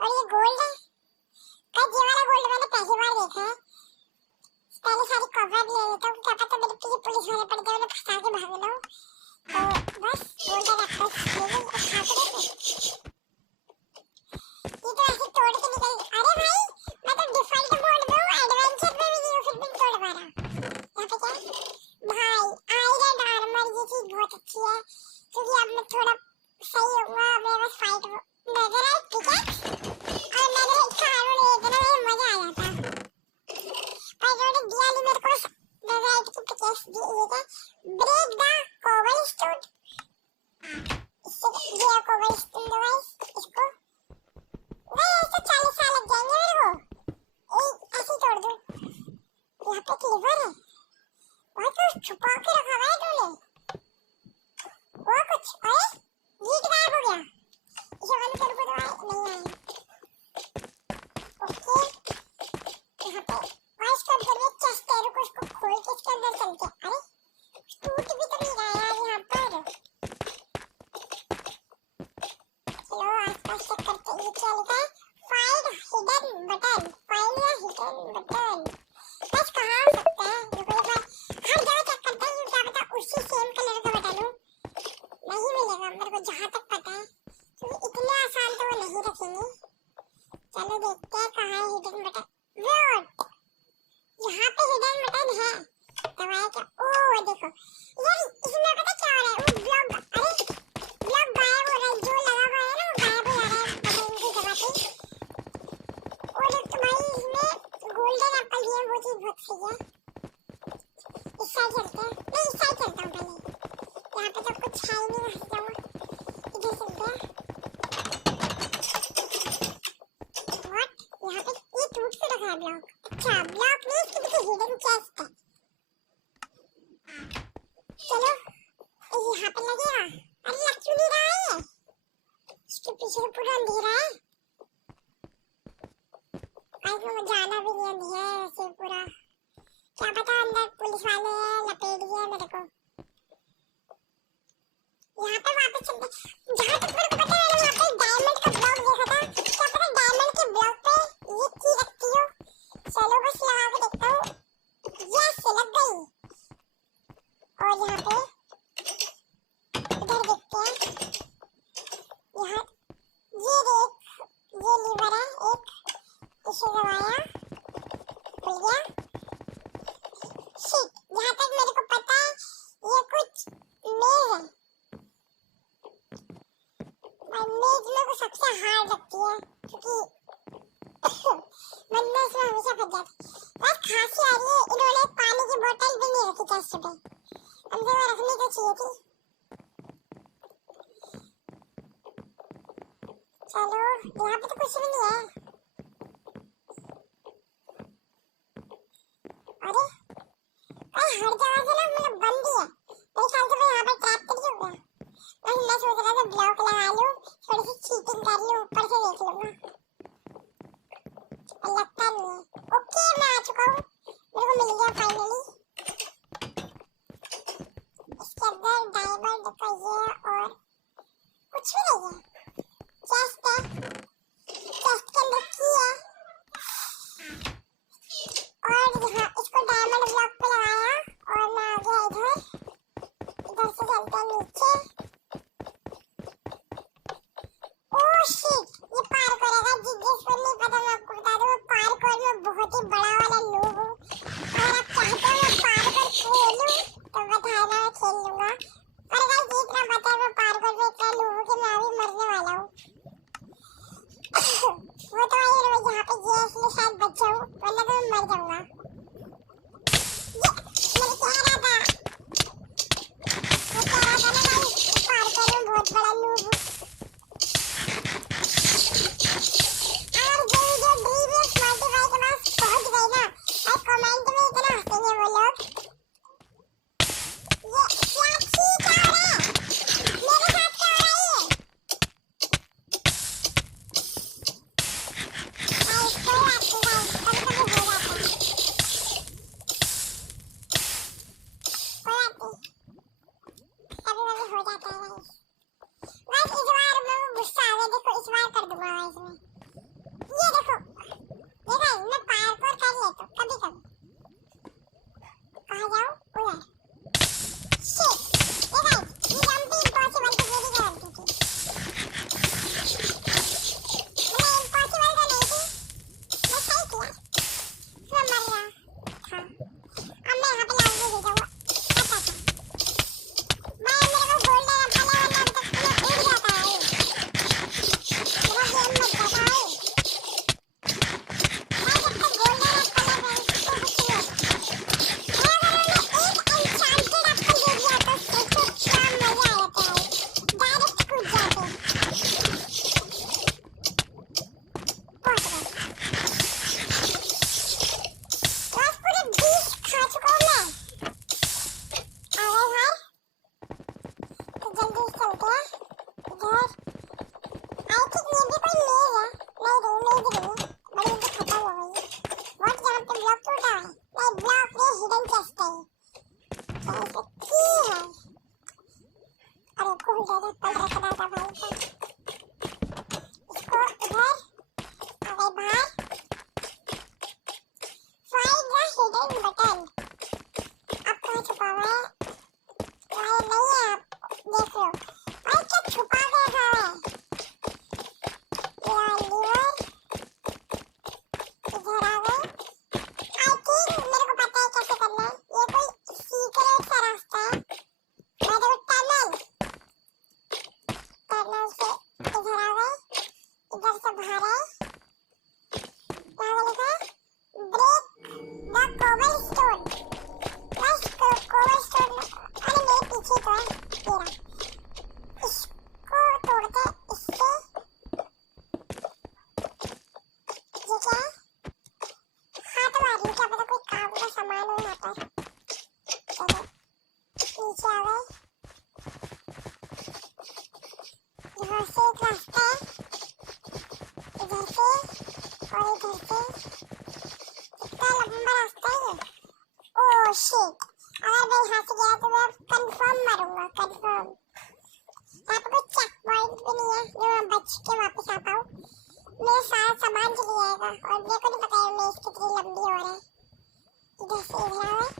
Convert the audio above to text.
और ये गोल्ड है। कल ये वाला गोल्ड मैंने पहली बार देखा है। पहले सारी कवर ले लेता हूँ, क्या पता मेरे पीछे पुलिस वाले पड़ जाए, उन्हें फंसा के भाग ना हो। तो बस गोल्डन एप्पल्स ले लो और खा के देखो। ये तो ऐसे तोड़ के निकल। अरे भाई मैं तो डिफॉल्ट मोड में हूँ, एडवेंचर में भी नहीं हूँ, फिर भी तोड़ पा रहा। यहाँ पे क्या भाई आयरन आर्मर, ये चीज बहुत अच्छी है क्योंकि अब मैं थोड़ा सही होऊंगा। मेरे पास फाइट नेदरराइट पिकैक्स और नेदरराइट का आर्मर ले लेते ना, मुझे मजा आ जाता। पर इन्होंने दिया नहीं मेरे को नेदरराइट की पिकैक्स दी। ये क्या ब्रेक द कोबलस्टोन, इससे ये कोबलस्टोन दो गाइस इसको। भाई ऐसे 40 साल लग जाएंगे मेरे को। ऐसे तोड़ दूं। यहाँ पे एक लिवर है, वहाँ तो छुपा के रखा हुआ है तूने। वो कुछ अरे नीट गायब हो गया। इसे बंद कर दो, नहीं आया। ओके यहाँ पे वॉइस कोड करके चेस्ट है, रुको उसको खोल के इसके अंदर चलते। अरे टूट भी तो नहीं रहा यार यहाँ पर। चलो आसपास चेक करते। ये क्या लिखा है? Find hidden button. फाइंड या हिडन बटन बस कहाँ हो सकता है? रुको एक बार हर जगह चेक करते हैं, क्या पता उसी सेम कलर का बटन हो। नहीं मिलेगा मेरे को जहाँ तक पता है, क्योंकि इतने आसान तो वो नहीं रखेंगे। चलो देखते हैं कहाँ है हिडन बटन। व्हाट, यहाँ पे हिडन बटन है। दबाया क्या? ओह देखो यार, इसमें पता क्या हो रहा है? वो ब्लॉक, अरे ब्लॉक गायब हो रहा है, जो लगा हुआ है ना वो गायब हो जा रहा है बटन की जगह पे। और एक तो भाई इसमें गोल्डन एप्पल दिए, वो चीज बहुत सही है। इस साइड चलते हैं, नहीं इस साइड चलता हूँ पहले। यहाँ पे तो कुछ है ही नहीं, हट जाऊँ। इधर चलते हैं। व्हाट, यहाँ पे ये टूट के रखा है ब्लॉक। अच्छा ब्लॉक नहीं, इसके पीछे हिडन चेस्ट है। चलो यहाँ पे लगेगा। अरे लग क्यों नहीं रहा है? इसके पीछे तो पूरा अंधेरा है। आज जाना भी नहीं अंधेरा है वैसे पूरा। क्या पता अंदर पुलिस वाले हैं, लपेट दिए मेरे को। यहाँ पे वापस चलते। जहाँ तक मेरे को पता है मैंने वहाँ पे डायमंड का ब्लॉक देखा था। क्या पता डायमंड के ब्लॉक पे ये की रखती हो। चलो बस लगा के देखता हूँ। यस लग गई। और यहाँ पे इधर देखते हैं। यहाँ ये देख, ये लीवर है एक, इसे दबाया खुल गया। शिट, जहाँ तक मेरे को पता है ये कुछ मेज है। मेज में को सबसे हार्ड लगती है क्योंकि वरना इसमें हमेशा फंस जाती। बस खांसी आ रही है, इन्होंने पानी की बोतल भी नहीं रखी चेस्ट पे, हमसे वो रखनी तो चाहिए थी। चलो यहाँ पे तो कुछ भी नहीं है। अरे हर जगह से ना मतलब बंद ही है। मेरे ख्याल से मैं यहाँ पर ट्रैप तो नहीं हो गया। मैं सोच रहा था ब्लॉक लगा लूं, थोड़ी सी चीटिंग कर लूं, ऊपर से देख लूंगा। लगता नहीं है। ओके मैं आ चुका हूँ, मेरे को मिल गया फाइनली। इसके अंदर डायमंड का ये और कुछ भी नहीं है। चेस्ट है, चेस्ट के अंदर की है। और यहाँ इसको डायमंड ब्लॉक पे लगाया और मैं आ गया इधर। इधर से चलते हैं नीचे। ओह शिट, ये पार्कोर है। जिसको नहीं पता मैं आपको बता दूं, पार्कोर में बहुत ही बड़ा वाला नूब हूँ। अगर आप चाहते हो मैं पार्कोर खेलूं तो बताना, मैं खेल लूंगा। पर गाइस इतना पता है मैं पार्कोर में इतना नूब हूँ कि मैं अभी मरने वाला हूँ। वो तो आई रोज यहाँ पे ये इसलिए शायद बच जाऊँ, वरना तो मैं मर जाऊंगा। ये मैंने कह रहा था, मैं कह रहा था ना गाइस पार्कोर में बहुत बड़ा नूब हूँ। और जो वीडियो ड्रीम्स मल्टीप्लाई के पास पहुंच गई ना, भाई कमेंट में इतना हंसेंगे वो लोग। ये क्या चीज आ रहा है? मेरे साथ क्या हो रहा है ये? गाइस कोई बात नहीं गाइस, कभी कभी हो जाता है। कोई बात नहीं, कभी कभी हो जाता है गाइस। गाइस इस बार मैं गुस्सा आ गया, देखो इस बार कर दूंगा गाइस मैं। इधर से बाहर है, यहाँ लिखा है ब्रेक द कोबल स्टोन। बस कोबल स्टोन, अरे मेरे पीछे तो है ये रहा, इसको तोड़ते हैं इससे। ये क्या है? हाथ मार रही हूँ, क्या पता कोई काम का सामान हो यहाँ पर। चलो नीचे आ गए, यहाँ से एक रास्ता है, इधर से और इधर से, कितना लंबा रास्ता है ये। ओह शिट, अगर मैं यहाँ से गया तो मैं कंफर्म मरूंगा, कंफर्म। यहाँ पे कोई चेक पॉइंट भी नहीं है जो मैं बच के वापस आ पाऊँ। मेरा सारा सामान चले जाएगा और मेरे को नहीं पता है मेज कितनी लंबी हो रहा है। इधर से इधर आ गए,